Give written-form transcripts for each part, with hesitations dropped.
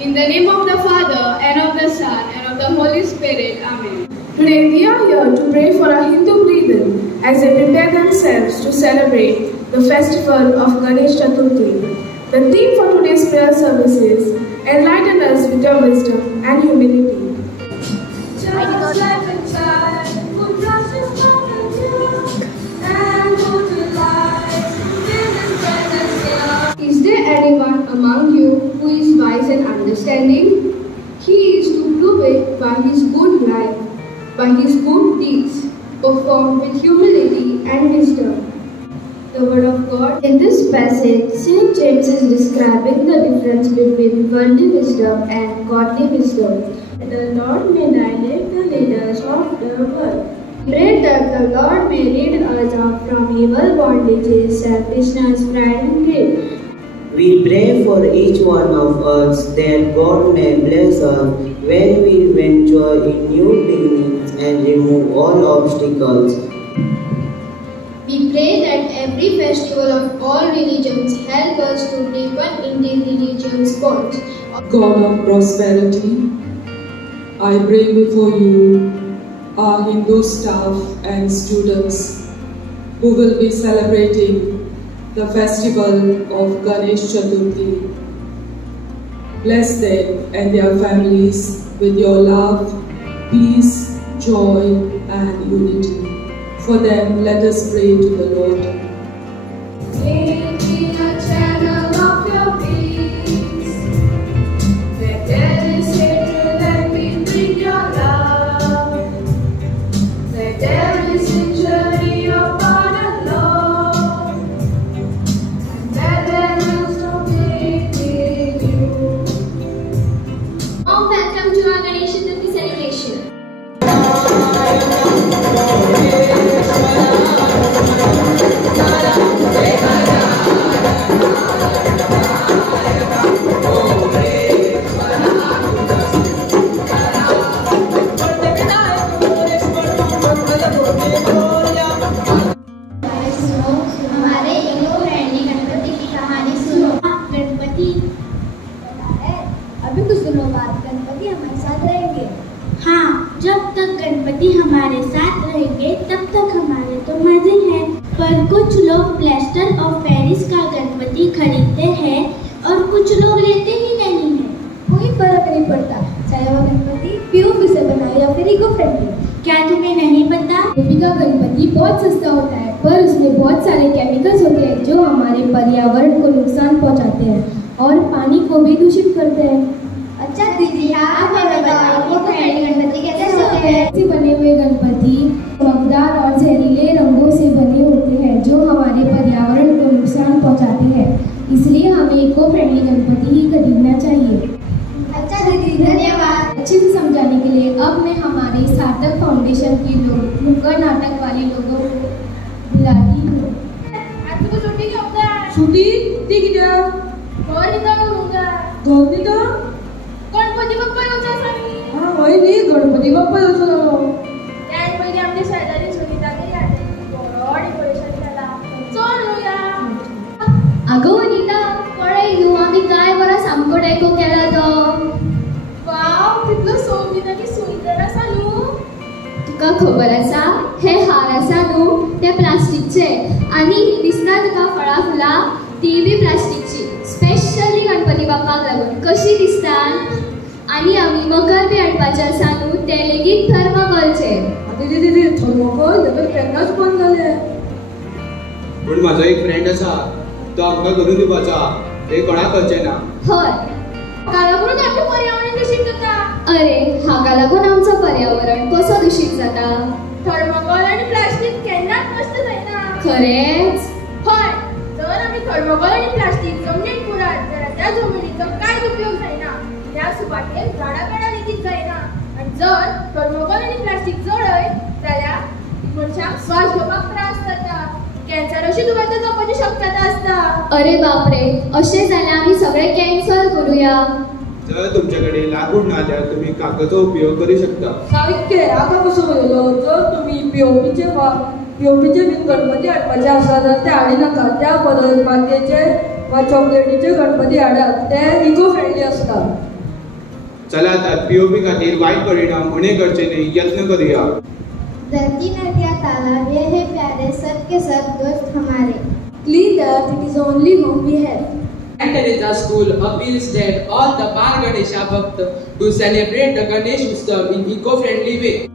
In the name of the Father, and of the Son, and of the Holy Spirit. Amen. Today we are here to pray for our Hindu brethren as they prepare themselves to celebrate the festival of Ganesh Chaturthi. The theme for today's prayer service is Enlighten us with your wisdom and humility. Is there anyone among you who is wise and understanding? He is to prove it by his good life, by his good deeds, performed with humility and wisdom. The word of God. In this passage, St. James is describing the difference between worldly wisdom and godly wisdom. The Lord may dilate the leaders of the world. Pray that the Lord may rid us from evil bondages, selfishness, pride, and greed. We pray for each one of us that God may bless us when we venture in new beginnings and remove all obstacles. We pray that every festival of all religions help us to deepen interreligious bonds. God of prosperity, I bring before you our Hindu staff and students who will be celebrating the festival of Ganesh Chaturthi. Bless them and their families with your love, peace, joy, and unity. For them, let us pray to the Lord. Make me a channel of your peace. Where there is hatred, let me bring your love. Where there is injury, your pardon, Lord. And where there is no faith in you. Warm welcome to our Ganesh Chaturthi celebration. हमारे eco friendly Ganpati की कहानी सुनो। गणपति अभी कुछ दिनों बाद गणपति हमारे साथ रहेंगे। हाँ, जब तक गणपति हमारे साथ रहेंगे तब तक हमारे तो मजे हैं। पर कुछ लोग प्लास्टर ऑफ पेरिस का गणपति खरीदते हैं और कुछ लोग लेते ही नहीं हैं। कोई फर्क नहीं पड़ता चाहे वो गणपति पीओपी से बना या फिर इको फ्रेंडली। क्या तुम्हें नहीं पता? पीओपी का गणपति बहुत सस्ता होता है, पर उसमें बहुत सारे केमिकल्स होते हैं जो हमारे पर्यावरण को नुकसान पहुंचाते हैं और पानी को भी दूषित करते हैं। अच्छा दीदी, आप हमें बताओ इको फ्रेंडली गणपति कैसे होते हैं? ऐसे बने हुए गणपति चमकदार और जहरीले रंगों से बने होते हैं जो हमारे पर्यावरण को नुकसान पहुंचाते हैं। इसलिए हमें इको फ्रेंडली गणपति ही खरीदना चाहिए। अच्छा दीदी, धन्यवाद। अच्छे से समझाने के लिए अब मैं हमारे सार्थक फाउंडेशन के लोग नुक्कड़ नाटक वाले लोगों को बुलाती हूँ। आज तो छुट्टी कब है? छुट्टी ती कित्याक? घर निघा उंगा। घर निघा? गणपती बाप्पा येवचा सांगी। हाँ होय न्ही, गणपती बाप्पा येवचो जालो। त्याच पयलीं आमच्या शेजारी सुनीतागे घातली बरो डेकोरेशन केला। चल न्हू अगं अनिता, पळय न्हू आमी काय बरो सामको डेको केला तो। वाव, कितलो सोबीत आनी सुंदर आसा न्हू। तुका खबर आसा, हे हार आसा न्हू ते प्लास्टिकचे आनी दिसता तुका फळां फुलां ती बी प्लास्टिकची, स्पेशली गणपती बाप्पाक लागून। कशी दिसता? आनी आमी मकर बी हाडपाचे आसा न्हू ते लेगीत थर्माकोलचे। दीदी थर्माकोल तर केन्नाच बंद जाले। पण म्हाजो एक फ्रेंड आसा, तो आमकां करून दिवपाचा, ते कोणाक कळचें ना। हय, हाका लागून आमचें पर्यावरण दूषित जाता। अरे हाका लागून आमचो पर्यावरण कसो दूषित जाता? थर्माकोल आनी प्लास्टिक केन्नाच नश्ट जायना। खरेंच? हय, जर आमी थर्माकोल आनी प्लास्टिक जमनीत पुरात जाल्यार त्या जमनीचो कांयच उपयोग जायना। त्या सुपाटेर झाडां पेडां लेगीत जायना। आनी जर थर्माकोल आनी प्लास्टिक जळयत जाल्यार मनशाक श्वास घेवपाक त्रास जाता, कॅन्सर अशी दुयेंसां जावपाची शक्यता आसता। अरे बापरे, अशें जाल्यार आमी सगळे कॅन्सल करूया। जर तुमच्याकडे लाकूड ना जाल्यार तुम्ही कागदाचो उपयोग करू शकता। सावित्रे, आतां कसो वयलो? जर तुमी पीओपीचे बीन गणपती हाडपाचे आसा जाल्यार ते हाडी नाका। त्या बदल मातयेचे वा चॉकलेटीचे गणपती हाडात, ते इको फ्रेंडली असतात। चला तर पीओपी खातीर वाईट परिणाम होणे करचे नाही यत्न करूया. धरती नदियाँ तालाब ये है प्यारे सबके सब दोस्त हमारे. Clean earth, it is the only home we have. Saint Teresa School appeals that all the Bal Ganesha Bhakt to celebrate the Ganesh Utsav in eco-friendly way.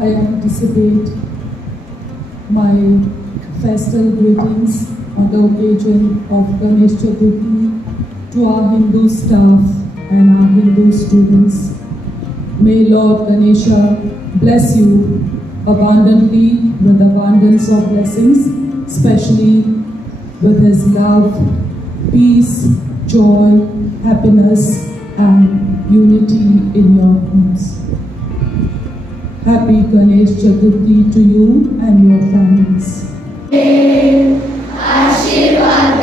I anticipate my festal greetings on the occasion of Ganesh Chaturthi to our Hindu staff and our Hindu students. May Lord Ganesha bless you abundantly with abundance of blessings, especially with his love, peace, joy, happiness and unity in your homes. Happy Ganesh Chaturthi to you and your families. आशीर्वाद